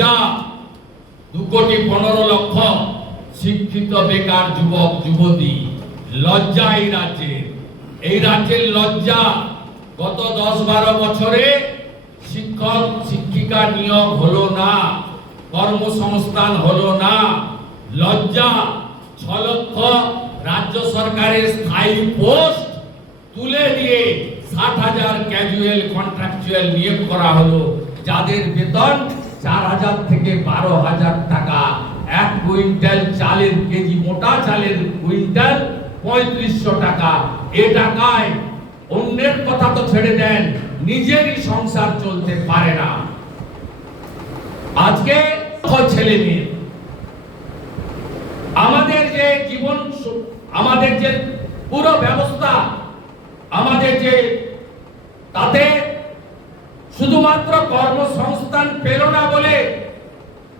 লজ্জা দু কোটি পনেরো লক্ষ শিক্ষিত বেকার যুবক, যুবতী, লজ্জা এই রাজ্যের। এই রাজ্যের লজ্জা গত দশ বারো বছরে শিক্ষক, শিক্ষিকা নিয়োগ হলো না, কর্মসংস্থান হলো না। লজ্জা ছ লক্ষ রাজ্য সরকারের স্থায়ী পোস্ট তুলে দিয়ে ষাট হাজার ক্যাজুয়াল কন্ট্রাকচুয়াল নিয়োগ করা হলো। যাদের বেতন হাজার থেকে বারো হাজার টাকা। এক কুইন্টাল চালের কেজি, মোটা চালের কুইন্টাল পঁয়ত্রিশশো টাকা। এ টাকায় অন্যের কথা তো ছেড়ে দেন, নিজেরই সংসার চলতে পারে না। আজকে ছেলে মেয়ে। আমাদের যে জীবন আমাদের যে পুরো ব্যবস্থা, আমাদের যে তাতে শুধুমাত্র কর্মসংস্থান পেল না বলে,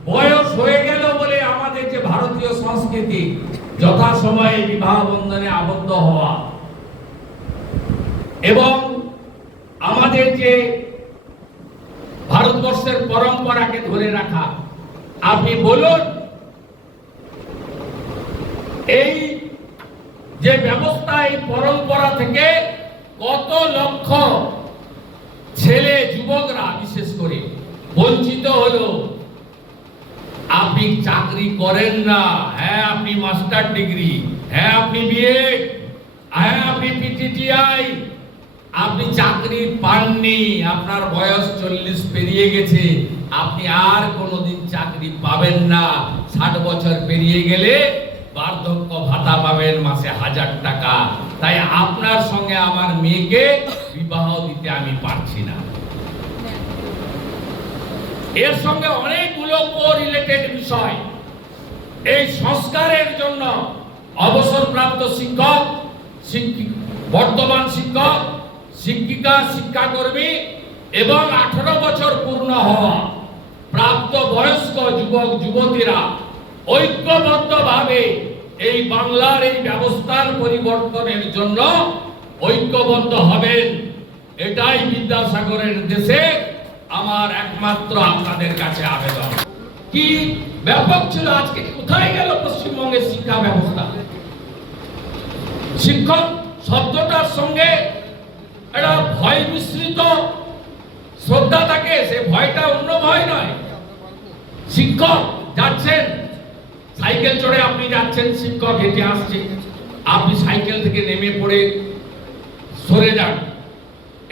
বয়স হয়ে গেল বলে আমাদের যে ভারতীয় সংস্কৃতি যথাসময়ে বিবাহ বন্ধনে আবদ্ধ হওয়া এবং আমাদের যে ভারতবর্ষের পরম্পরাকে ধরে রাখা, আপনি বলুন, এই যে ব্যবস্থা, এই পরম্পরা থেকে কত লক্ষ ছেলে, যুবকরা, বিশেষ করে বঞ্চিত হলো। আপনি চাকরি করেন না। হ্যাঁ আপনি মাস্টার ডিগ্রি। হ্যাঁ আপনি বিএ। হ্যাঁ আপনি পিটিটিআই। আপনি চাকরি পাননি। আপনার বয়স চল্লিশ পেরিয়ে গেছে। আপনি আর কোনোদিন চাকরি পাবেন না। ষাট বছর পেরিয়ে গেলে বার্ধক্য ভাতা পাবেন মাসে হাজার টাকা। তাই আপনার সঙ্গে আমার মেয়েকে বিবাহ দিতে আমি পারছি না। এর সঙ্গে অনেকগুলো রিলেটেড বিষয়। এই সংস্কারের জন্য অবসরপ্রাপ্ত শিক্ষক, শিক্ষি- বর্তমান শিক্ষক, শিক্ষিকা, শিক্ষাকর্মী এবং আঠারো বছর পূর্ণ হওয়া প্রাপ্ত বয়স্ক যুবক, যুবতীরা ঐক্যবদ্ধভাবে এই বাংলার এই ব্যবস্থার পরিবর্তনের জন্য ঐক্যবদ্ধ হবেন। এটাই বিদ্যাসাগরের দেশে আমার একমাত্র আপনাদের কাছে আবেদন। কি ব্যাপক ছিল আজকে? কোথায় গেল পশ্চিমবঙ্গের শিক্ষা ব্যবস্থা? শিক্ষক শব্দটার সঙ্গে একটা ভয় মিশ্রিত শ্রদ্ধা থাকে, সে ভয়টা অন্য ভয় নয়। শিক্ষক যাচ্ছেন, সাইকেল চড়ে আপনি যাচ্ছেন, শিক্ষক হেঁটে আসছে। আপনি সাইকেল থেকে নেমে পড়ে সরে যান।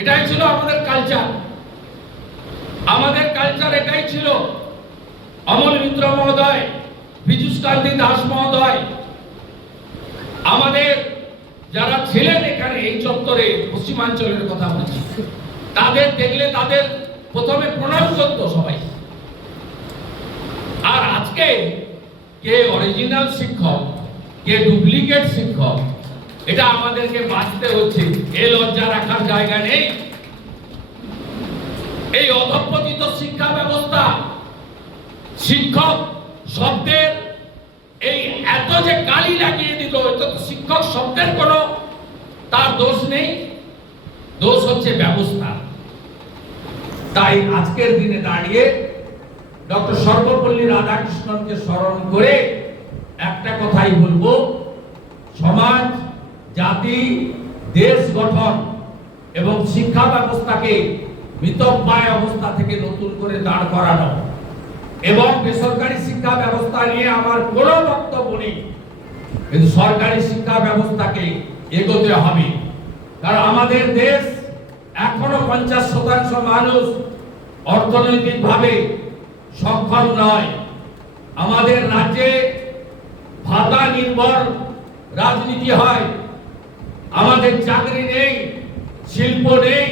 এটাই ছিল আমাদের কালচার আমাদের কালচার এটাই ছিল। অমল মিত্র মহোদয় বিজুষ কান্তি দাস মহোদয়, আমাদের যারা ছিলেন এখানে এই চত্বরে, পশ্চিমাঞ্চলের কথা বলছি, তাদের দেখলে তাদের প্রথমে প্রণাম করতো সবাই। আর আজকে কে অরিজিনাল শিক্ষক, কে ডুপ্লিকেট শিক্ষক, এটা আমাদেরকে বাঁচতে হচ্ছে। এ লজ্জা রাখার জায়গা নেই। এই অধপতিত শিক্ষা ব্যবস্থা, শিক্ষক শব্দের এই এত যে গালি লাগিয়ে দিল তো শিক্ষক শব্দের কোনো তার দোষ নেই। দোষ হচ্ছে ব্যবস্থা। তাই আজকের দিনে দাঁড়িয়ে ডক্টর সর্বপল্লী রাধাকৃষ্ণনকে স্মরণ করে একটা কথাই বলব। সমাজ, জাতি, দেশ গঠন এবং শিক্ষা ব্যবস্থাকে মিতব্যয় অবস্থা থেকে নতুন করে দাঁড় করানো এবং বেসরকারি শিক্ষা ব্যবস্থা নিয়ে আমার কোনো বক্তব্য নেই। কিন্তু সরকারি শিক্ষা ব্যবস্থাকে এগোতে হবে। কারণ আমাদের দেশ এখনও পঞ্চাশ শতাংশ মানুষ অর্থনৈতিকভাবে সক্ষম নয়। আমাদের রাজ্যে ভাতা নির্ভর রাজনীতি হয়। আমাদের চাকরি নেই, শিল্প নেই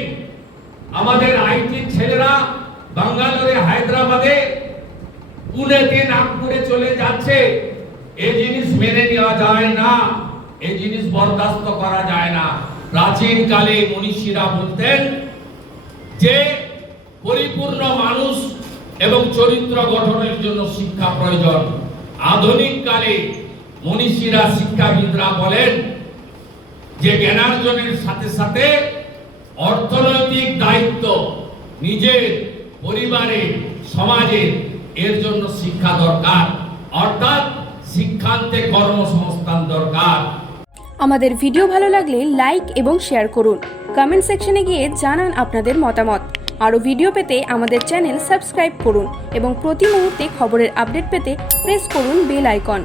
আমাদের আইটি ছেলেরা বাঙ্গালোরে, হায়দ্রাবাদে পুনেতে নাগপুরে চলে যাচ্ছে। এই জিনিস মেনে নেওয়া যায় না এই জিনিস বরদাস্ত করা যায় না। প্রাচীন কালে মনীষীরা বলতেন যে, পরিপূর্ণ মানুষ এবং চরিত্র গঠনের জন্য শিক্ষা প্রয়োজন। আধুনিক কালে মনীষীরা শিক্ষাবিদরা বলেন যে, জ্ঞানার্জনের সাথে সাথে অর্থনৈতিক দায়িত্ব নিজের পরিবারের সমাজের এর জন্য শিক্ষা দরকার। অর্থাৎ শিক্ষান্তে কর্মসংস্থান দরকার। আমাদের ভিডিও ভালো লাগলে লাইক এবং শেয়ার করুন। কমেন্ট সেকশনে গিয়ে জানান আপনাদের মতামত। আরও ভিডিও পেতে আমাদের চ্যানেল সাবস্ক্রাইব করুন এবং প্রতি মুহূর্তে খবরের আপডেট পেতে প্রেস করুন বেল আইকন।